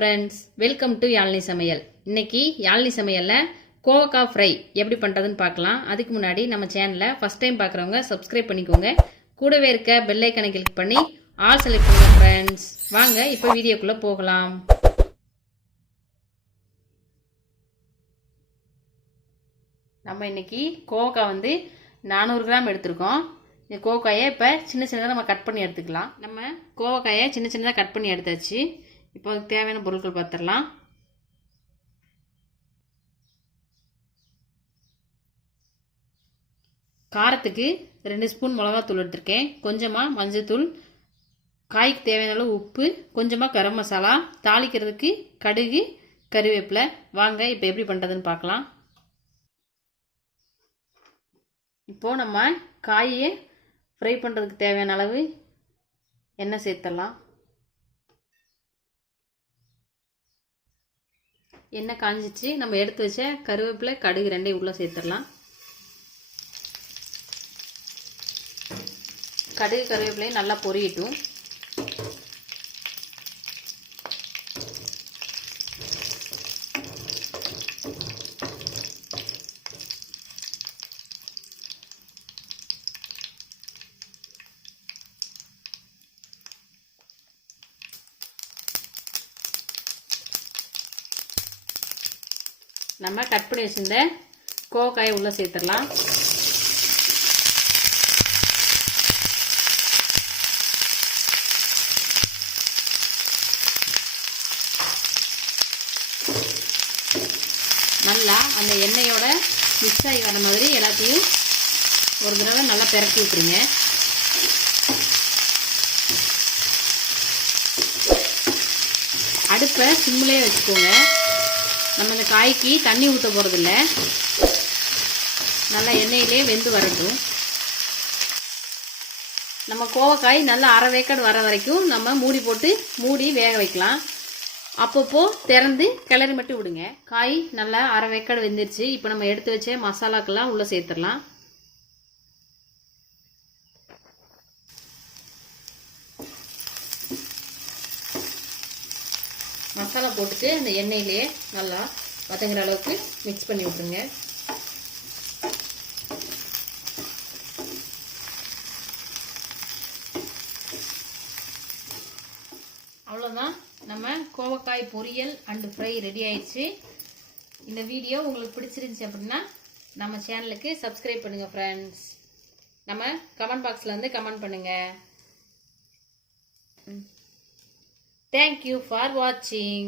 friends, welcome to Yalini Samaiyal. இன்னைக்கு Yalini Samaiyalல Kovakkai Fry எப்படி பண்றதுன்னு பார்க்கலாம். அதுக்கு முன்னாடி நம்ம சேனலை ஃபர்ஸ்ட் டைம் பார்க்குறவங்க subscribe பண்ணிக்கோங்க. கூடவே இருக்க பெல் ஐகானை கிளிக் பண்ணி ஆல் செலக்ட் பண்ணுங்க friends. வாங்க இப்போ வீடியோக்குள்ள போகலாம். நம்ம இன்னைக்கு கோவக்காய் வந்து 400 கிராம் எடுத்துருக்கோம். இந்த கோவக்காயை இப்போ சின்ன சின்னதாக நம்ம கட் பண்ணி எடுத்துக்கலாம். நம்ம கோவக்காயை சின்ன சின்னதாக கட் பண்ணி எடுத்தாச்சு. இப்போ அதுக்கு தேவையான பொருட்கள் பார்த்துடலாம். காரத்துக்கு 2 ஸ்பூன் மிளகாத்தூள் எடுத்திருக்கேன், கொஞ்சமாக மஞ்சள்தூள், காய்க்கு தேவையான அளவு உப்பு, கொஞ்சமாக கரம் மசாலா, தாளிக்கிறதுக்கு கடுகு, கறிவேப்பிலை. வாங்க இப்போ எப்படி பண்ணுறதுன்னு பார்க்கலாம். இப்போது நம்ம காயை ஃப்ரை பண்ணுறதுக்கு தேவையான அளவு எண்ணெய் சேர்த்துடலாம். எண்ணெய் காஞ்சிச்சு. நம்ம எடுத்து வச்ச கருவேப்பிலை, கடுகு ரெண்டையும் உள்ளே சேர்த்துடலாம். கடுகு கருவேப்பிலையும் நல்லா பொரியட்டும். நம்ம கட் பண்ணி வச்சிருந்த கோவக்காயை உள்ள சேர்த்துடலாம். நல்லா அந்த எண்ணெயோட மிக்ஸ் ஆகி வர மாதிரி எல்லாத்தையும் ஒரு தடவை நல்லா பிரட்டி விட்டுருங்க. அடுப்பை சிம்மிலே வச்சுக்கோங்க. நம்ம இந்த காய்க்கு தண்ணி ஊற்ற போகிறதில்ல, நல்லா எண்ணெயிலே வெந்து வரட்டும். நம்ம கோவக்காய் நல்லா அரை வேக்காடு வர வரைக்கும் நம்ம மூடி வேக வைக்கலாம். அப்பப்போ திறந்து கிளறி மட்டும் விடுங்க. காய் நல்லா அரை வேக்காடு வெந்துருச்சு. இப்போ நம்ம எடுத்து வச்ச மசாலாக்கெல்லாம் உள்ளே சேர்த்துடலாம். மசாலா போட்டுட்டு அந்த எண்ணெயிலே நல்லா வதங்குற அளவுக்கு மிக்ஸ் பண்ணி விட்டுருங்க. அவ்வளோதான், நம்ம கோவக்காய் பொரியல் அண்ட் ஃப்ரை ரெடி ஆயிடுச்சு. இந்த வீடியோ உங்களுக்கு பிடிச்சிருந்துச்சு அப்படின்னா நம்ம சேனலுக்கு சப்ஸ்கிரைப் பண்ணுங்க ஃப்ரெண்ட்ஸ். நம்ம கமெண்ட் பாக்ஸில் வந்து கமெண்ட் பண்ணுங்க. Thank you for watching.